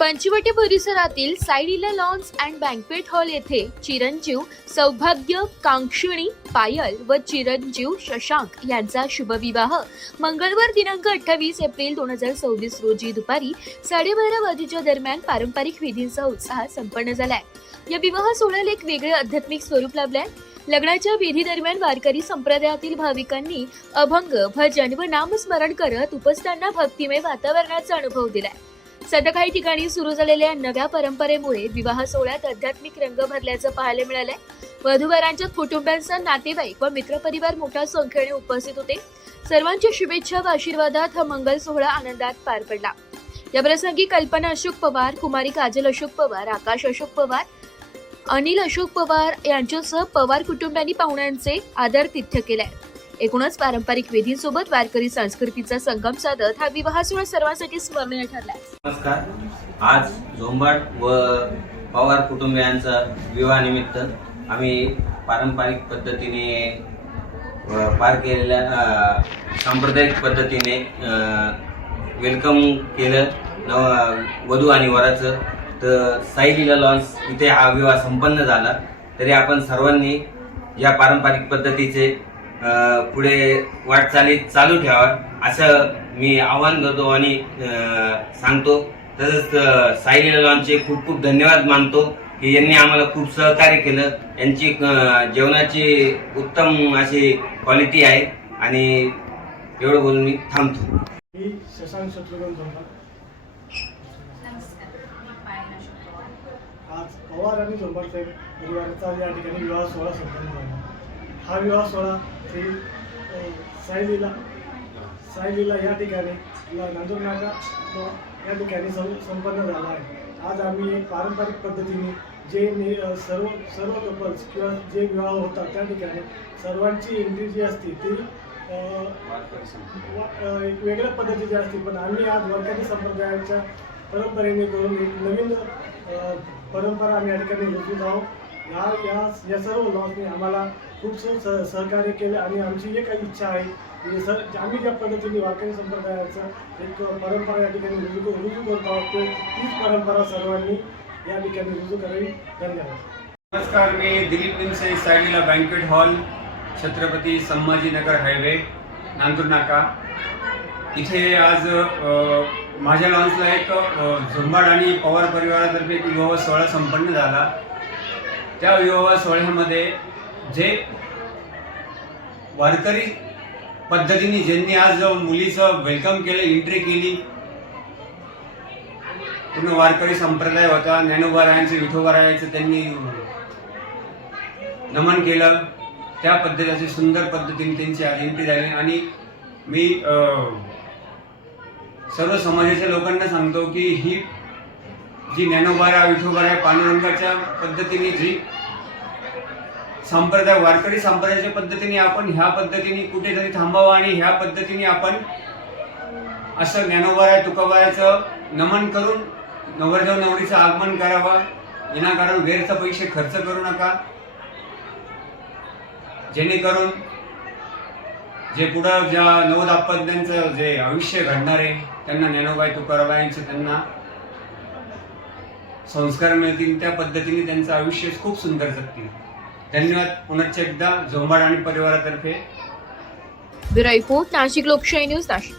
पंचवटी परिसरातील साईडीला lawns and banquet hall येथे चिरंजीव सौभाग्य कांक्षिणी पायल व चिरंजीव शशांक यांचा शुभविवाह मंगळवार दिनांक 28 एप्रिल 2026 रोजी दुपारी 12:30 वाजेच्या दरम्यान पारंपरिक विधींसह उत्साहात संपन्न झालाय। या विवाह सोहळ्याला एक वेगळे आध्यात्मिक स्वरूप लाभलंय। लग्नाच्या विधी दरम्यान वारकरी संप्रदायातील भाविकांनी अभंग भजन व नामस्मरण करत उपस्थांना भक्तिमय वातावरणाचा अनुभव दिलाय। सध्या काही ठिकाणी सुरू झालेल्या नव्या परंपरेमुळे विवाह सोहळ्यात आध्यात्मिक रंग भरल्याचं पाहायला मिळालंय। वधूवरांच्या कुटुंबियांचा नातेवाईक व मित्रपरिवार मोठ्या संख्येने उपस्थित होते। सर्वांच्या शुभेच्छा व आशीर्वादात हा मंगल सोहळा आनंदात पार पडला। या प्रसंगी कल्पना अशोक पवार, कुमारी काजल अशोक पवार, आकाश अशोक पवार, अनिल अशोक पवार यांच्यासह पवार कुटुंबियांनी पाहुण्यांचे आदरातिथ्य केले। एकूणच पारंपरिक विधींसोबत वारकरी संस्कृतीचा संगम साधत हा विवाह सोहळा सर्वांसाठी स्मरणीय ठरला। नमस्कार। आज झोंबाड व पवार कुटुंबियांचा विवाह निमित्त आम्ही पारंपरिक पद्धतीने पार केलेल्या सांप्रदायिक पद्धतीने वेलकम केलं वधू आणि वराचं। तर साईलीला लॉन्स इथे हा विवाह संपन्न झाला। तरी आपण सर्वांनी या पारंपरिक पद्धतीचे पुढे वाटचाली चालू ठेवा असं मी आवाहन करतो आणि सांगतो। तसंच साईलीला लॉन्सचे खूप खूप धन्यवाद मानतो की यांनी आम्हाला खूप सहकार्य केलं। यांची जेवणाची उत्तम अशी क्वालिटी आहे आणि एवढं बोलून मी थांबतो। मी शशांक शत्रुघ्न झोंबाड। आज पवार आणि झोंबाड परिवाराचा या ठिकाणी विवाह सोहळा संपन्न झाला। हा विवाह सोहळा साईलीला या ठिकाणी नांदूर नाका या ठिकाणी संपन्न झाला आहे। आज आम्ही एक पारंपरिक पद्धतीने जे सर्व कपल्स किंवा जे विवाह होतात त्या ठिकाणी सर्वांची एंट्री जी असते ती एक वेगळ्या पद्धतीची असते, पण आम्ही आज वारकरी संप्रदायाच्या परंपरेने करून एक नवीन परंपरा आम्ही या ठिकाणी रुजवत आहोत। या सर्व लॉन्सने आम्हाला खूप सहकार्य केले आणि आमची एक इच्छा आहे की आम्ही ज्या पद्धतीने वारकरी संप्रदायाचा एक परंपरा या ठिकाणी रुजू करत आहोत तीच परंपरा सर्वांनी या ठिकाणी रुजू करावी। धन्यवाद। नमस्कार, मी दिलीप निमसे, साईडीला banquet hall, Chhatrapati Sambhajinagar highway, Nandur नाका इथे आज माझ्या लॉन्सला एक झोंबाड आणि पवार परिवारातर्फे एक विवाह सोहळा संपन्न झाला। त्या विवाह सोहळ्यामध्ये जे वारकरी पद्धतीने ज्यांनी आज मुलीचं वेलकम केलं, एंट्री केली, पूर्ण वारकरी संप्रदाय होता, ज्ञानोबारायांचं विठोबारायांचं त्यांनी नमन केलं। त्या पद्धतीची सुंदर पद्धतीने त्यांची आज एंट्री झाली आणि मी सर्व समाजाच्या लोकांना सांगतो की ही जी ज्ञानोबारा विठोबारा पांडुरंगाच्या पद्धतीने जी संप्रदाय वारकरी संप्रदायाच्या पद्धतीने आपण ह्या पद्धतीने कुठेतरी थांबावं आणि ह्या पद्धतीने आपण असं ज्ञानोबारा तुकोबाराचं नमन करून नवरदेव नवरीचं आगमन करावं। विनाकारण व्यर्थ पैसे खर्च करू नका, जेणेकरून जे पुढं ज्या नवदाम्पत्यांचं जे आयुष्य घडणार आहे त्यांना ज्ञानोबाई तुकाराबाईंचे त्यांना संस्कार मिळतील, त्या पद्धतीने त्यांचं आयुष्य खूप सुंदर जगतील। धन्यवाद पुनश्च एकदा झोंबाड आणि परिवारातर्फे। ब्युरो रिपोर्ट, नाशिक लोकशाही न्यूज, नाशिक।